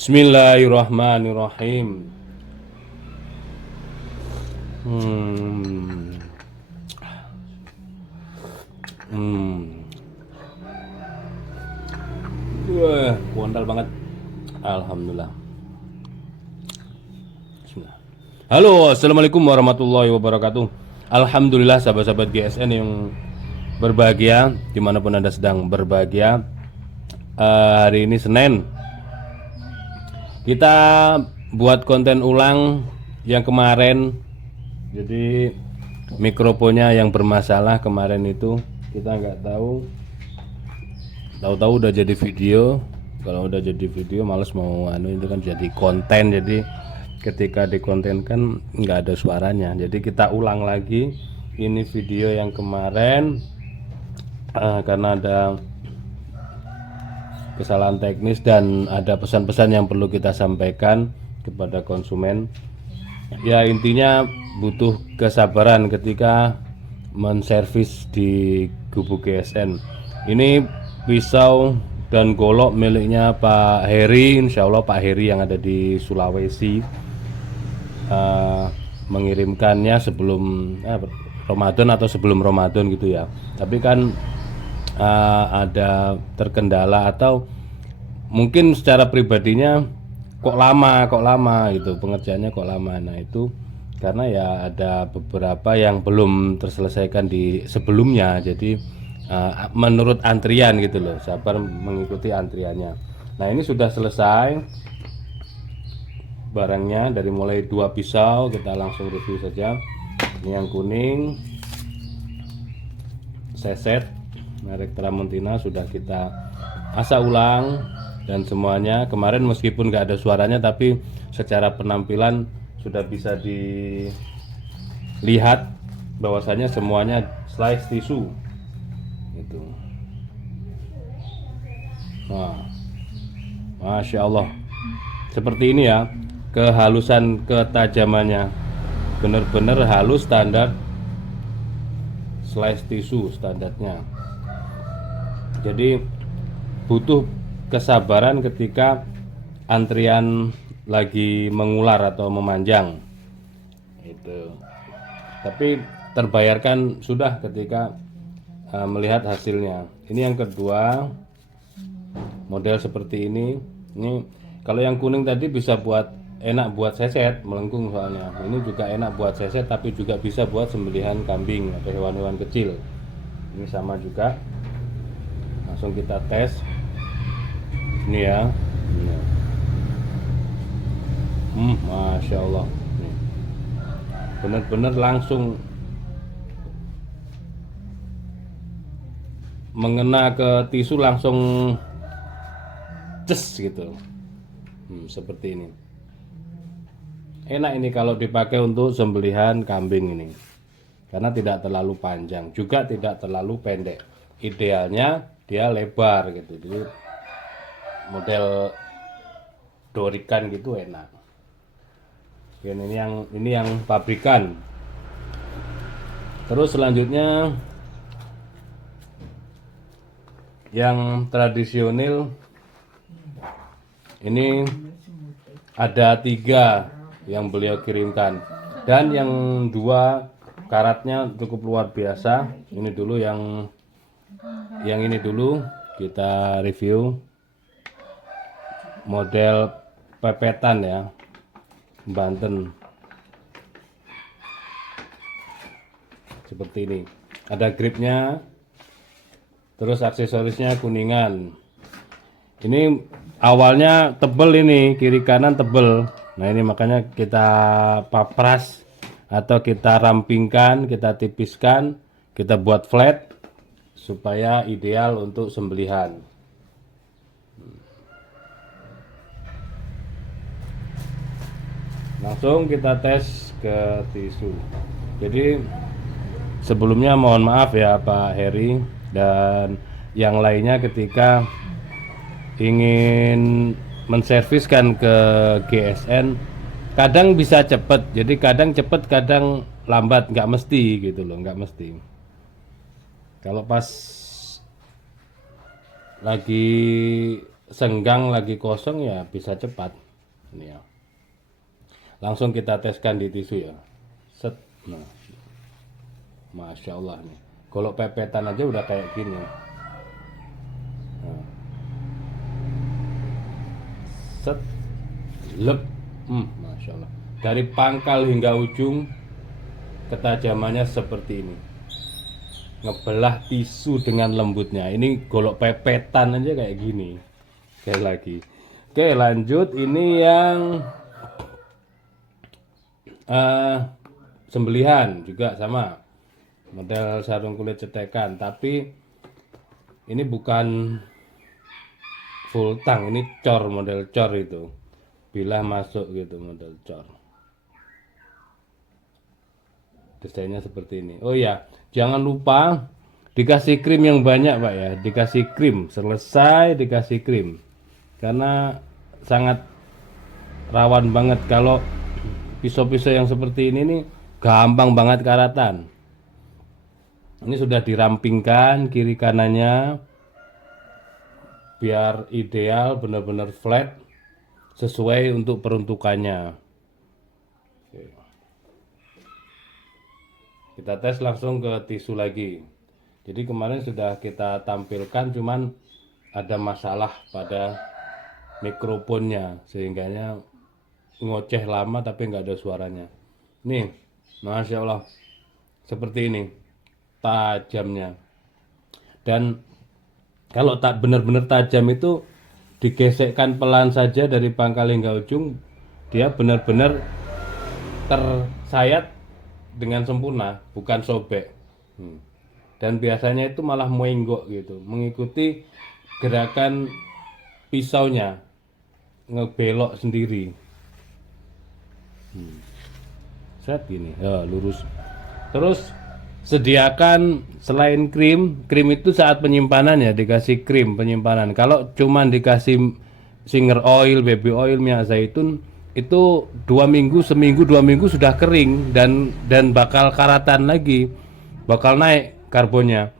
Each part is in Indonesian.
Bismillahirrahmanirrahim. Hmm. Hmm. Wah, kuantal banget. Alhamdulillah. Bismillah. Halo, assalamualaikum warahmatullahi wabarakatuh. Alhamdulillah, sahabat-sahabat GSN yang berbahagia, dimanapun anda sedang berbahagia. Hari ini Senin, kita buat konten ulang yang kemarin. Jadi mikrofonnya yang bermasalah kemarin itu kita nggak tahu udah jadi video. Kalau udah jadi video males mau itu kan jadi konten. Jadi ketika dikontenkan nggak ada suaranya, jadi kita ulang lagi ini video yang kemarin karena ada kesalahan teknis dan ada pesan-pesan yang perlu kita sampaikan kepada konsumen. Ya, intinya butuh kesabaran ketika menservis di Gubuk GSN. Ini pisau dan golok miliknya Pak Heri. Insya Allah Pak Heri yang ada di Sulawesi mengirimkannya sebelum Ramadan atau sebelum Ramadan gitu ya. Tapi kan ada terkendala atau mungkin secara pribadinya kok lama gitu pengerjaannya, kok lama. Nah itu karena ya ada beberapa yang belum terselesaikan di sebelumnya, jadi menurut antrian gitu loh, sabar mengikuti antriannya. Nah ini sudah selesai barangnya, dari mulai 2 pisau kita langsung review saja. Ini yang kuning seset merek Tramontina sudah kita asa ulang. Dan semuanya kemarin meskipun nggak ada suaranya, tapi secara penampilan sudah bisa dilihat bahwasanya semuanya slice tisu itu. Nah, Masya Allah, seperti ini ya kehalusan ketajamannya, bener-bener halus, standar slice tisu standarnya. Jadi butuh kesabaran ketika antrian lagi mengular atau memanjang itu, tapi terbayarkan sudah ketika melihat hasilnya. Ini yang kedua, model seperti ini. Ini kalau yang kuning tadi bisa enak buat seset melengkung, soalnya ini juga enak buat seset, tapi juga bisa buat sembelihan kambing atau hewan-hewan kecil. Ini sama juga. Langsung kita tes ini ya. Masya Allah, bener-bener langsung mengena ke tisu, langsung ces gitu. Seperti ini. Enak ini kalau dipakai untuk sembelihan kambing ini, karena tidak terlalu panjang juga tidak terlalu pendek. Idealnya dia lebar gitu, jadi model dorikan gitu enak. Dan ini yang pabrikan. Terus selanjutnya yang tradisional ini ada 3 yang beliau kirimkan, dan yang 2 karatnya cukup luar biasa. Ini dulu yang ini dulu kita review, model pepetan ya, Banten, seperti ini. Ada gripnya, terus aksesorisnya kuningan. Ini awalnya tebel, ini kiri kanan tebel. Nah ini makanya kita papras atau kita rampingkan, kita tipiskan, kita buat flat supaya ideal untuk sembelihan. Langsung kita tes ke tisu. Jadi sebelumnya mohon maaf ya Pak Heri dan yang lainnya, ketika ingin menserviskan ke GSN kadang bisa cepet, jadi kadang cepet kadang lambat, nggak mesti gitu loh, nggak mesti. Kalau pas lagi senggang lagi kosong ya bisa cepat. Ini ya. Langsung kita teskan di tisu ya. Set. Nah, Masya Allah nih. Kalau pepetan aja udah kayak gini. Nah, set. Lep. Masya Allah. Dari pangkal hingga ujung ketajamannya seperti ini. Ngebelah tisu dengan lembutnya. Ini golok pepetan aja kayak gini. Sekali lagi. Oke, lanjut. Ini yang sembelihan juga sama. Model sarung kulit cetekan, tapi ini bukan full tang, ini cor, model cor itu. Bilah masuk gitu, model cor. Desainnya seperti ini. Oh ya, jangan lupa dikasih krim yang banyak Pak ya. Dikasih krim, selesai dikasih krim. Karena sangat rawan banget kalau pisau-pisau yang seperti ini nih gampang banget karatan. Ini sudah dirampingkan kiri kanannya biar ideal, benar-benar flat sesuai untuk peruntukannya. Oke. Kita tes langsung ke tisu lagi. Jadi kemarin sudah kita tampilkan, cuman ada masalah pada mikrofonnya sehingganya ngoceh lama tapi nggak ada suaranya. Nih, Masya Allah, seperti ini tajamnya. Dan kalau tak benar-benar tajam itu digesekkan pelan saja dari pangkal hingga ujung, dia benar-benar tersayat dengan sempurna, bukan sobek. Dan biasanya itu malah menggok gitu, mengikuti gerakan pisaunya, ngebelok sendiri. Set gini, ya lurus. Terus sediakan selain krim itu saat penyimpanan ya dikasih krim penyimpanan. Kalau cuman dikasih singer oil, baby oil, minyak zaitun itu 2 minggu, seminggu 2 minggu sudah kering dan bakal karatan lagi, bakal naik karbonnya.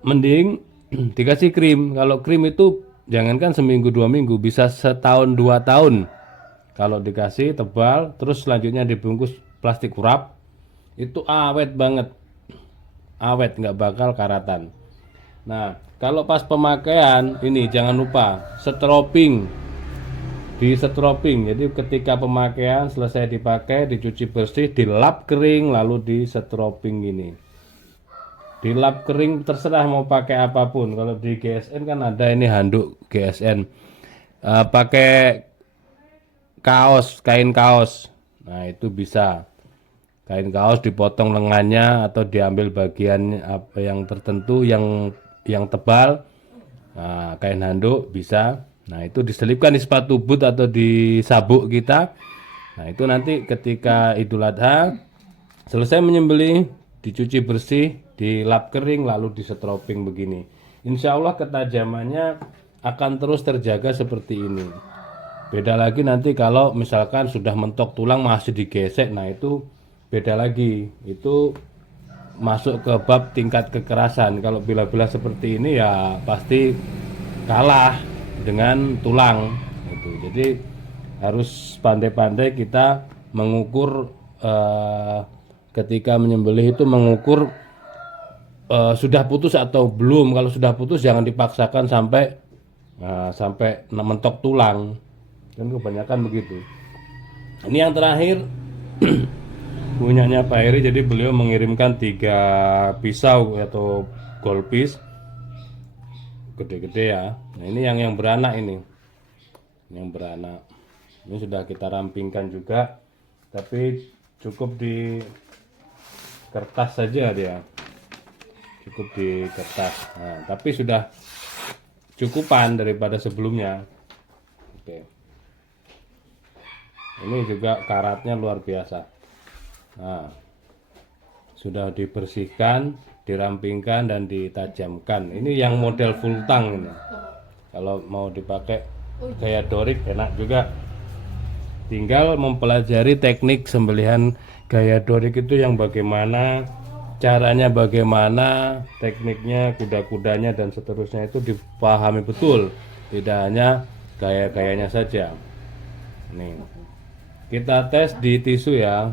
Mending dikasih krim. Kalau krim itu jangankan seminggu 2 minggu, bisa setahun 2 tahun. Kalau dikasih tebal, terus selanjutnya dibungkus plastik wrap, itu awet banget, awet, nggak bakal karatan. Nah, kalau pas pemakaian ini jangan lupa setroping, di setroping. Jadi ketika pemakaian selesai dipakai, dicuci bersih, dilap kering, lalu di setroping gini. Dilap kering terserah mau pakai apapun. Kalau di GSN kan ada ini handuk GSN, pakai kaos, kain kaos. Nah, itu bisa. Kain kaos dipotong lengannya atau diambil bagian apa yang tertentu yang tebal. Nah, kain handuk bisa. Nah, itu diselipkan di sepatu boot atau di sabuk kita. Nah, itu nanti ketika Idul Adha selesai menyembelih, dicuci bersih, dilap kering, lalu disetroping begini. Insya Allah ketajamannya akan terus terjaga seperti ini. Beda lagi nanti kalau misalkan sudah mentok tulang masih digesek, nah itu beda lagi, itu masuk ke bab tingkat kekerasan. Kalau bila-bila seperti ini ya pasti kalah dengan tulang gitu. Jadi harus pandai-pandai kita mengukur, ketika menyembelih itu mengukur sudah putus atau belum. Kalau sudah putus jangan dipaksakan sampai mentok tulang, dan kebanyakan begitu. Ini yang terakhir punyanya Pak Heri. Jadi beliau mengirimkan 3 pisau atau golpis gede-gede ya. Nah, ini yang beranak ini. Yang beranak. Ini sudah kita rampingkan juga. Tapi cukup di kertas saja dia. Cukup di kertas. Nah, tapi sudah cukupan daripada sebelumnya. Oke. Ini juga karatnya luar biasa. Nah, sudah dibersihkan, dirampingkan dan ditajamkan. Ini yang model full tang ini. Kalau mau dipakai gaya dorik enak juga. Tinggal mempelajari teknik sembelihan gaya dorik itu yang bagaimana, caranya bagaimana, tekniknya, kuda-kudanya dan seterusnya itu dipahami betul. tidak hanya gaya-gayanya saja. Nih, kita tes di tisu ya.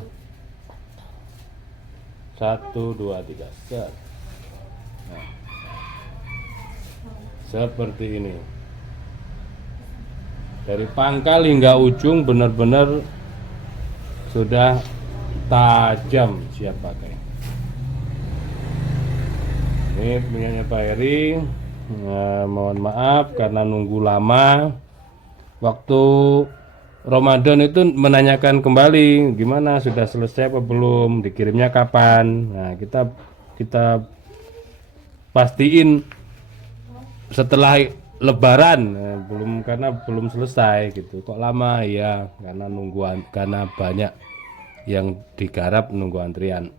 1, 2, 3, set. Nah, seperti ini. Dari pangkal hingga ujung benar-benar sudah tajam, siap pakai. Ini punyanya Pak Heri. Nah, mohon maaf karena nunggu lama. Waktu Ramadan itu menanyakan kembali gimana, sudah selesai apa belum, dikirimnya kapan. Nah, kita pastiin setelah Lebaran, belum, karena belum selesai gitu. Kok lama ya? Karena karena banyak yang digarap nunggu antrian.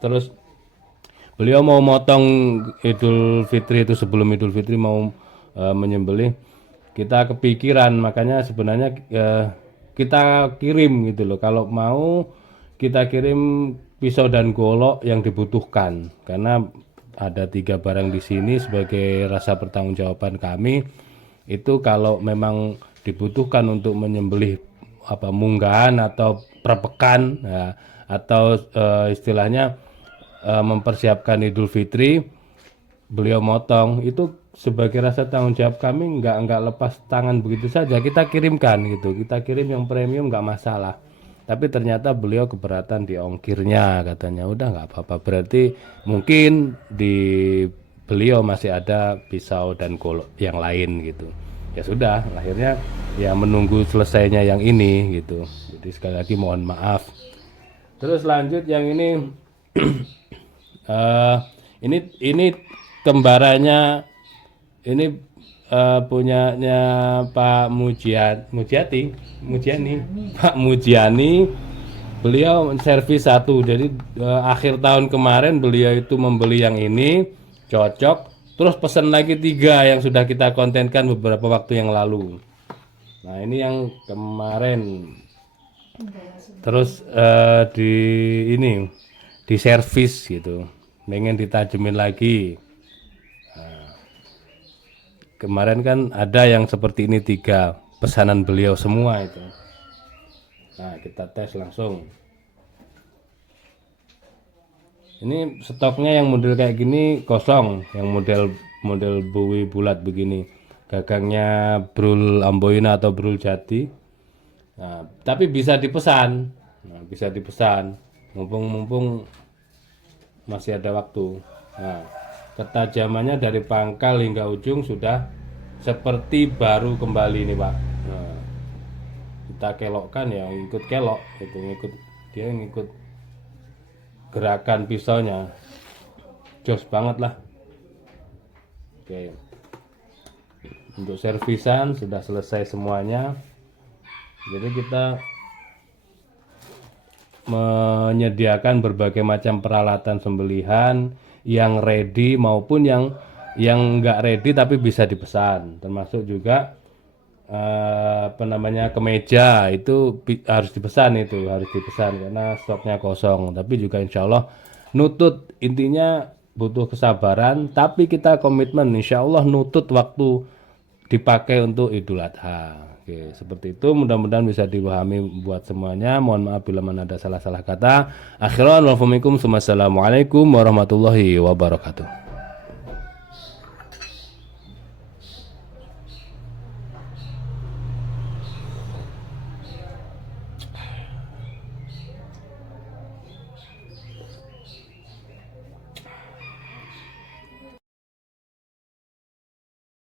Terus beliau mau motong Idul Fitri itu, sebelum Idul Fitri mau menyembelih. Kita kepikiran, makanya sebenarnya kita kirim gitu loh. Kalau mau kita kirim pisau dan golok yang dibutuhkan, karena ada 3 barang di sini sebagai rasa pertanggungjawaban kami. Itu kalau memang dibutuhkan untuk menyembelih munggahan atau perpekan, ya, atau istilahnya mempersiapkan Idul Fitri, beliau motong itu sebagai rasa tanggung jawab kami, nggak lepas tangan begitu saja, kita kirimkan gitu. Kita kirim yang premium nggak masalah. Tapi ternyata beliau keberatan di ongkirnya, katanya udah nggak apa-apa, berarti mungkin di beliau masih ada pisau dan golok yang lain gitu. Ya sudah, akhirnya ya menunggu selesainya yang ini gitu. Jadi sekali lagi mohon maaf. Terus lanjut yang ini. Ini kembarannya, ini punyanya Pak Pak Mujiani. Beliau servis 1. Jadi akhir tahun kemarin beliau itu membeli yang ini, cocok, terus pesan lagi 3 yang sudah kita kontenkan beberapa waktu yang lalu. Nah, ini yang kemarin. Terus di servis gitu, pengen ditajemin lagi. Nah, kemarin kan ada yang seperti ini 3 pesanan beliau semua itu. Nah, kita tes langsung. Ini stoknya yang model kayak gini kosong, yang model buwi bulat begini. Gagangnya brul Amboina atau brul Jati. Nah, tapi bisa dipesan. Mumpung masih ada waktu. Nah, ketajamannya dari pangkal hingga ujung sudah seperti baru kembali nih Pak. Nah, kita kelokkan ya, ikut kelok itu, ngikut gerakan pisaunya, jos banget lah. Oke, untuk servisan sudah selesai semuanya. Jadi kita menyediakan berbagai macam peralatan sembelihan yang ready maupun yang nggak ready tapi bisa dipesan, termasuk juga kemeja itu harus dipesan karena stoknya kosong. Tapi juga insya Allah nutut, intinya butuh kesabaran, tapi kita komitmen insya Allah nutut waktu dipakai untuk Idul Adha. Oke, seperti itu, mudah-mudahan bisa dipahami buat semuanya. Mohon maaf bila mana ada salah-salah kata. Akhiran, wassalamualaikum warahmatullahi wabarakatuh.